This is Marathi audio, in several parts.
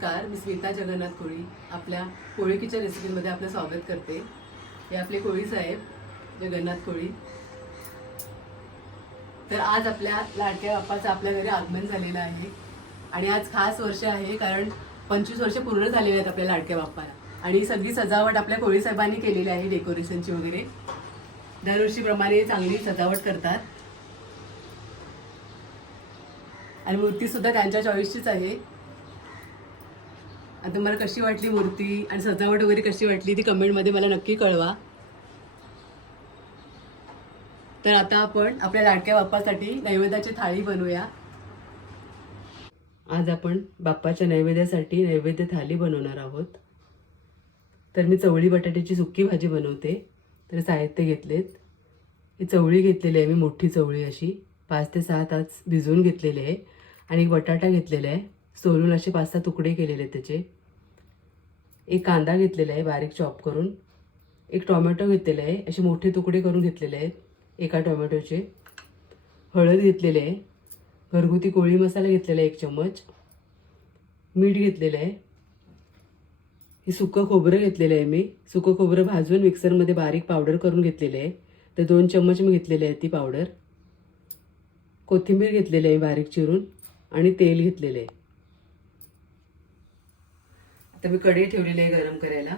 नमस्कार मी स्मिता जगन्नाथ कोळी आपल्या कोळीकीच्या रेसिपीमध्ये आपलं स्वागत करते. हे आपले कोळी साहेब जगन्नाथ कोळी. तर आज आपल्या लाडक्या बाप्पाचं आपल्या घरी आगमन झालेलं आहे आणि आज खास वर्ष आहे कारण पंचवीस वर्ष पूर्ण झालेले आहेत आपल्या लाडक्या बाप्पाला. आणि सगळी सजावट आपल्या कोळी साहेबांनी केलेली आहे डेकोरेशनची वगैरे. दरवर्षीप्रमाणे चांगली सजावट करतात. आणि मूर्ती सुद्धा त्यांच्या चॉईसचीच आहे. आता तुम्हाला कशी वाटली मूर्ती आणि सजावट वगैरे कशी वाटली ती कमेंटमध्ये मला नक्की कळवा. तर आता आपण आपल्या लाडक्या बाप्पासाठी नैवेद्याची थाळी बनवूया. आज आपण बाप्पाच्या नैवेद्यासाठी नैवेद्य थाली बनवणार आहोत. तर मी चवळी बटाट्याची सुक्की भाजी बनवते. तर साहित्य घेतलेत. ही चवळी घेतलेली आहे मी मोठी चवळी अशी. पाच ते सहा तास भिजवून घेतलेली आहे. आणि एक बटाटा घेतलेला आहे. सोलून असे पाच सहा तुकडे केलेले आहेत त्याचे. एक कांदा घेतलेला आहे बारीक चॉप करून. एक टोमॅटो घेतलेला आहे. असे मोठे तुकडे करून घेतलेले आहेत एका टोमॅटोचे. हळद घेतलेले आहे. घरगुती कोळी मसाला घेतलेला आहे एक चम्मच. मीठ घेतलेलं आहे. हे सुकं खोबरं घेतलेलं आहे मी. सुकं खोबरं भाजून मिक्सरमध्ये बारीक पावडर करून घेतलेलं आहे. तर दोन चम्मच मी घेतलेले आहे ती पावडर. कोथिंबीर घेतलेली आहे बारीक चिरून आणि तेल घेतलेलं आहे. आता मी कढई ठेवलेली आहे गरम करायला.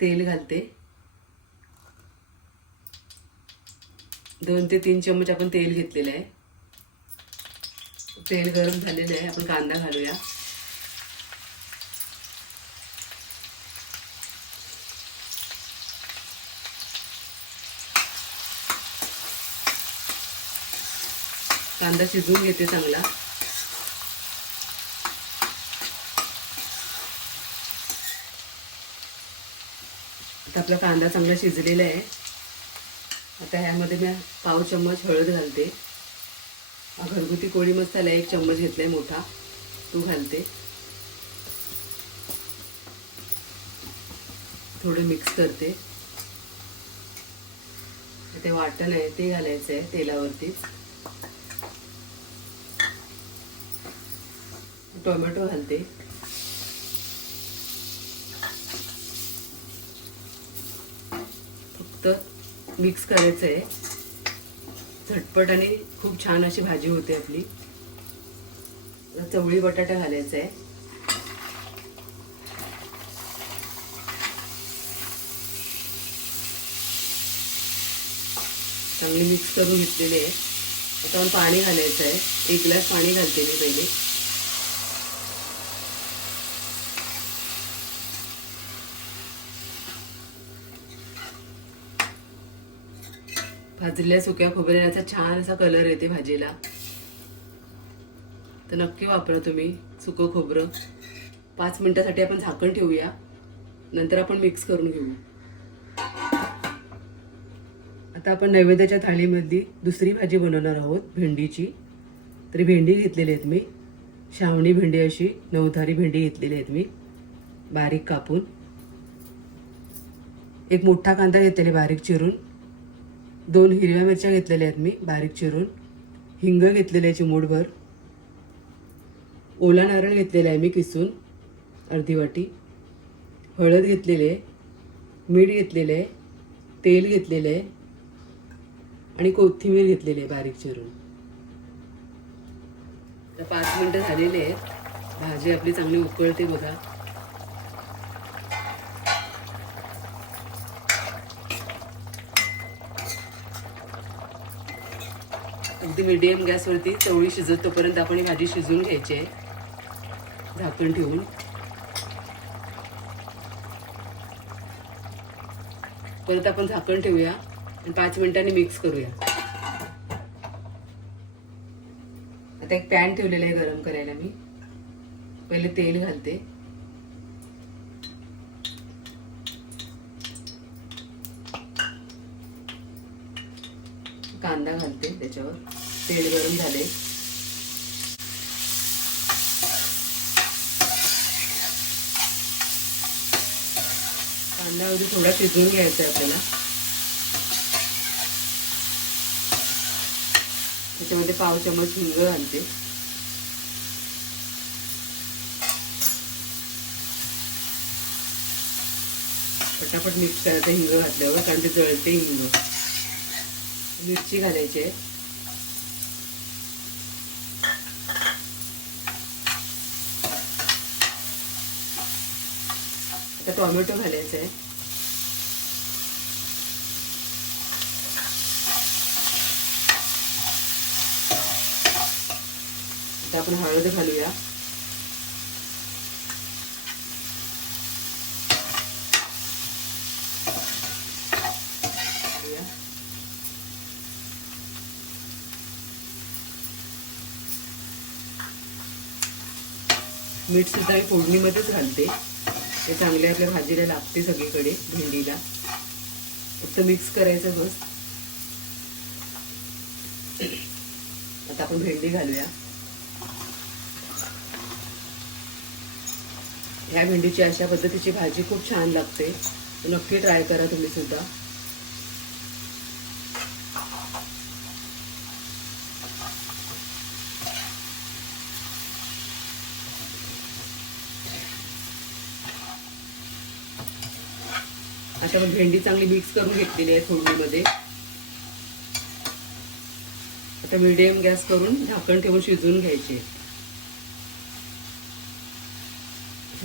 तेल घालते. दोन ते तीन चम्मच आपण तेल घेतलेलं आहे. तेल गरम झालेलं आहे. आपण कांदा घालूया. कांदा शिजवून घेते चांगला. आता आपला कांदा चांगला शिजलेला आहे. आता ह्यामध्ये मी पाव चम्मच हळद घालते. हा घरगुती कोळी मसाला एक चम्मच घेतलाय मोठा. तो घालते. थोडं मिक्स करते. ते वाटण आहे ते घालायचं आहे तेलावरतीच. टोमॅटो घालते फक्त मिक्स करायचं आहे. झटपट आणि खूप छान अशी भाजी होते आपली. चवळी बटाटा घालायचा आहे. चांगली मिक्स करून घेतलेली आहे. आता आपण पाणी घालायचं आहे. एक ग्लास पाणी घालते मी पहिले. भाजलेल्या सुक्या खोबऱ्याचा छान असा कलर येते भाजीला. तर नक्की वापरा तुम्ही सुकं खोबरं. पाच मिनिटासाठी आपण झाकण ठेवूया. नंतर आपण मिक्स करून घेऊ. आता आपण नैवेद्याच्या थाळीमधली दुसरी भाजी बनवणार आहोत भेंडीची. तरी भेंडी घेतलेली आहेत मी. श्रावणी भेंडी अशी नवधारी भेंडी घेतलेली आहेत मी. बारीक कापून. एक मोठा कांदा घेतलेला बारीक चिरून. दोन हिरव्या मिरच्या घेतलेल्या आहेत मी बारीक चिरून. हिंग घेतलेले आहे चिमूटभर. ओला नारळ घेतलेला आहे मी किसून अर्धी वाटी. हळद घेतलेली आहे मीठ घेतलेलं आहे तेल घेतलेलं आहे आणि कोथिंबीर घेतलेली आहे बारीक चिरून. तर पाच मिनटं झालेले आहेत. भाजी आपली चांगली उकळते बघा. अगदी मिडियम गॅसवरती चवळी शिजत तोपर्यंत आपण ही भाजी शिजवून घ्यायची आहे. झाकून ठेवून. परत आपण झाकण ठेवूया आणि पाच मिनिटांनी मिक्स करूया. आता एक पॅन ठेवलेला आहे गरम करायला मी. पहिले तेल घालते. कांदा घालते त्याच्यावर. तेल गरम झाले. कांदा अगदी थोडा शिजवून घ्यायचा आहे आपल्याला. त्याच्यामध्ये पाव चमच हिंग घालते. पटापट मिक्स करायचं हिंग घातल्यावर कारण ते जळते हिंग. मिरची घालायची आहे. टोमॅटो घालायचा आहे आता आपण हळद घालूया. मीठ सुद्धा फोडणीमध्येच घालते. ते चांगले आपल्या भाजीला लागते सगळीकडे भेंडीला. फक्त मिक्स करायचं बस. आता आपण भेंडी घालूया. ह्या भेंडीची अशा पद्धतीची भाजी खूप छान लागते. नक्की ट्राय करा तुम्ही सुद्धा. अशा भेंडी चांगली मिक्स करून घेतलेली आहे फोडणीमध्ये. आता मिडियम गॅस करून झाकण ठेवून शिजवून घ्यायची.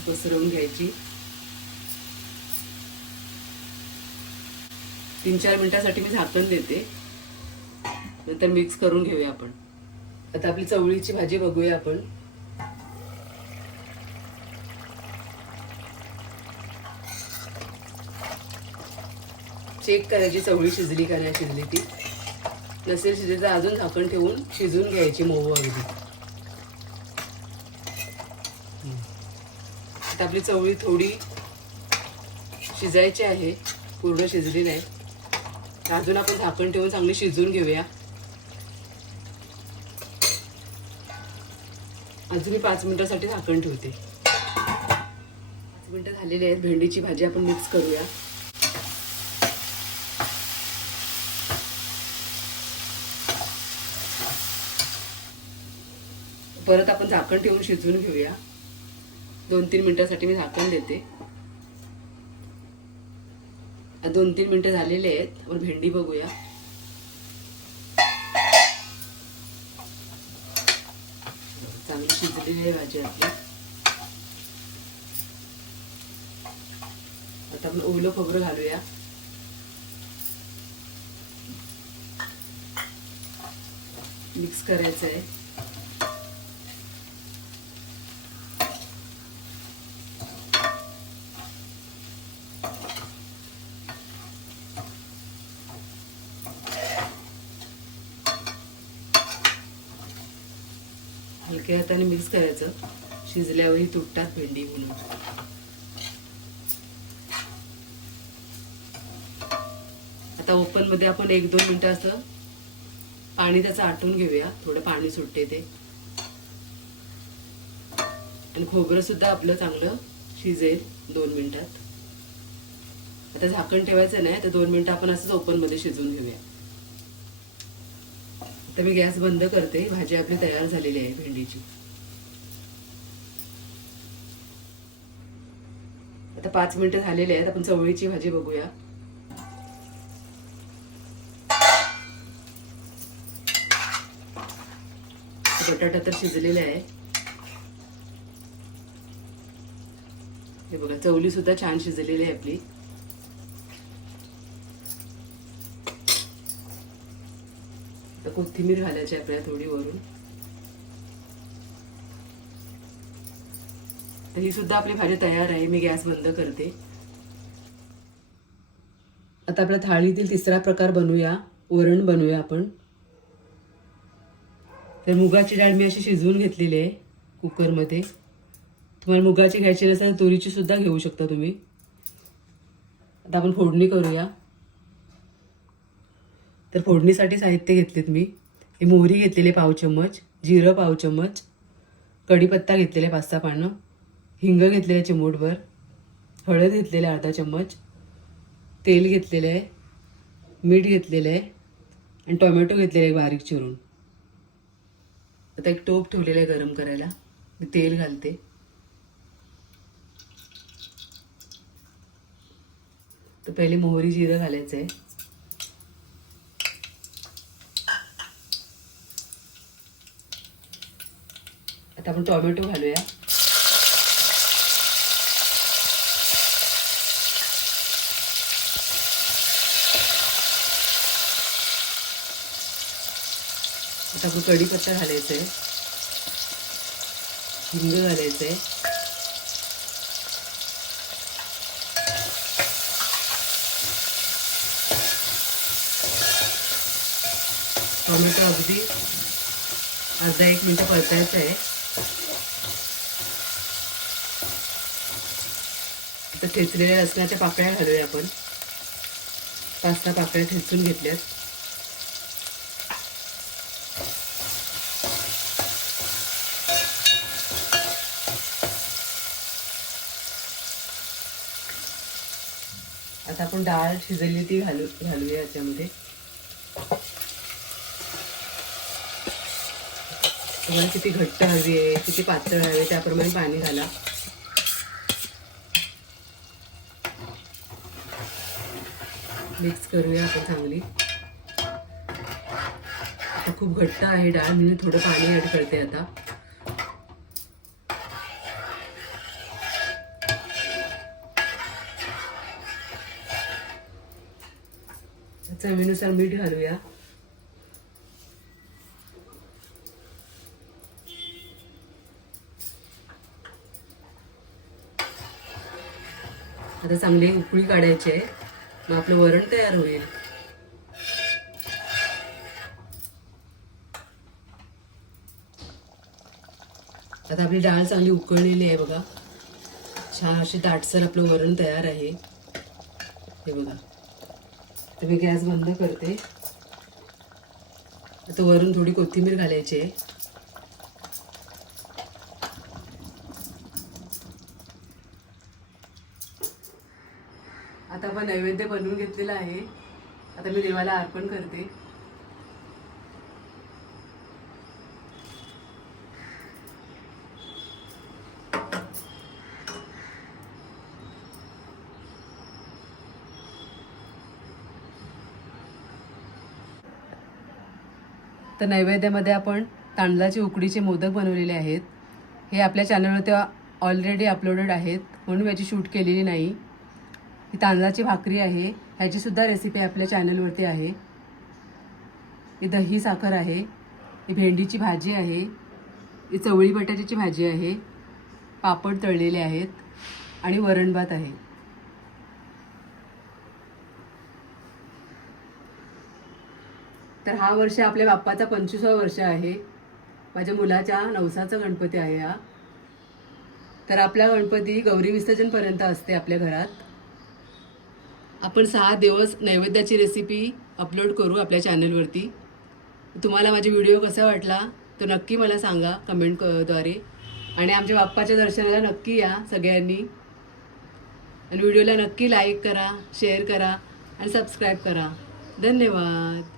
पसरवून घ्यायची. तीन चार मिनिटासाठी मी झाकण देते. नंतर मिक्स करून घेऊया आपण. आता आपली चवळीची भाजी बघूया आपण. चेक करायची चवळी शिजली का नाही शिजली ती. नसेल शिजली तर अजून झाकण ठेवून शिजवून घ्यायची मऊ अगदी. आता आपली चवळी थोडी शिजायची आहे पूर्ण शिजली नाही. अजून आपण झाकण ठेवून चांगली शिजवून घेऊया. अजून मी पाच मिनिटासाठी झाकण ठेवते. पाच मिनटं झालेली आहेत भेंडीची भाजी आपण मिक्स करूया. परत आपण झाकण ठेवून शिजवून घेऊया. दोन तीन मिनटासाठी मी झाकण देते. दोन तीन मिनिटं झालेले आहेत. आपण भेंडी बघूया. चांगली शिजलेली आहे भाजी आपली. आता आपण ओलं खोबरं घालूया. मिक्स करायचं आहे हलक्या हाताने मिक्स करायचं. शिजल्यावरही तुटतात भेंडी म्हणून. आता ओपनमध्ये आपण एक दोन मिनिटं असं पाणी त्याचं आटून घेऊया. थोडं पाणी सुटते ते. आणि खोबरं सुद्धा आपलं चांगलं शिजेल दोन मिनिटात. आता झाकण ठेवायचं नाही तर दोन मिनिटं आपण असंच ओपनमध्ये शिजवून घेऊया. आता मी गॅस बंद करते. भाजी आपली तयार झालेली आहे भेंडीची. आता पाच मिनिटं झालेली आहेत. आपण चवळीची भाजी बघूया. बटाटा तर शिजलेला आहे. हे बघा चवली सुद्धा छान शिजलेली आहे आपली. तर कोथिंबीर घालायची आपल्याला थोडी वरून तर ही सुद्धा आपली भाजी तयार आहे मी गॅस बंद करते. आता आपल्या थाळीतील तिसरा प्रकार बनवूया वरण बनवूया आपण. तर मुगाची डाळ मी अशी शिजवून घेतलेली आहे कुकरमध्ये. तुम्हाला मुगाची घ्यायची नसेल तर तुरीची सुद्धा घेऊ शकता तुम्ही. आता आपण फोडणी करूया. तर फोडणीसाठी साहित्य घेतलेत मी. हे मोहरी घेतलेली पाव चम्मच जिरं पाव चम्मच कढीपत्ता घेतलेले पाच सहा पानं हिंग घेतलेले चिमूटभर हळद घेतलेले अर्धा चम्मच तेल घेतलेलं आहे मीठ घेतलेलं आहे आणि टोमॅटो घेतलेलं आहे बारीक चिरून. आता एक टोप ठेवलेला आहे गरम करायला. मी तेल घालते. तर पहिले मोहरी जिरं घालायचं आहे. आता आपण टोमॅटो घालूया. आता आपण कढीपत्ता घालायचा आहे हिंग घालायचं आहे टोमॅटो अगदी अर्धा एक मिनटं परतायचं आहे आता ठेचलेल्या लसणाच्या पाकळ्या घालूया आपण. पाच सहा पाकळ्या ठेचून घेतल्यात. आता आपण डाळ शिजवली ती घालू घालूया याच्यामध्ये. तुम्हाला किती घट्ट हवी आहे किती पातळ हवी आहे त्याप्रमाणे पाणी घाला. मिक्स करूया आपण चांगली. आता खूप घट्ट आहे डाळ मी थोडं पाणी ॲड करते आता. चवीनुसार मीठ घालूया. आता चांगली उकळी काढायची आहे. मग आपलं वरण तयार होईल. आता आपली डाळ चांगली उकळलेली आहे बघा. छान अशी दाटसर आपलं वरण तयार आहे. हे बघा. तर मी गॅस बंद करते. आता वरून थोडी कोथिंबीर घालायची आहे. आता आपण नैवेद्य बनवून घेतलेला आहे. आता मी देवाला अर्पण करते. तर नैवेद्यामध्ये आपण तांदळाचे उकडीचे मोदक बनवलेले आहेत. हे आपल्या चॅनलवर ते ऑलरेडी अपलोडेड आहेत. म्हणून याची शूट केलेली नाही. ही तांदळाची भाकरी आहे. ह्याचीसुद्धा रेसिपी आपल्या चॅनलवरती आहे. ही दही साखर आहे. ही भेंडीची भाजी आहे. ही चवळी बटाट्याची भाजी आहे. पापड तळलेले आहेत. आणि वरण भात आहे. तर हा वर्ष आपल्या बाप्पाचा पंचवीसवा वर्ष आहे. माझ्या मुलाच्या नवसाचा गणपती आहे हा. तर आपला गणपती गौरी विसर्जनपर्यंत असते आपल्या घरात. आपण सहा दिवस नैवेद्याची रेसिपी अपलोड करू आपल्या चॅनलवरती तुम्हाला माझा व्हिडिओ कसा वाटला तो नक्की मला सांगा कमेंटद्वारे. आणि आमच्या बाप्पाच्या दर्शनाला नक्की या सगळ्यांनी. आणि व्हिडिओला नक्की लाईक करा शेअर करा आणि सबस्क्राईब करा. धन्यवाद.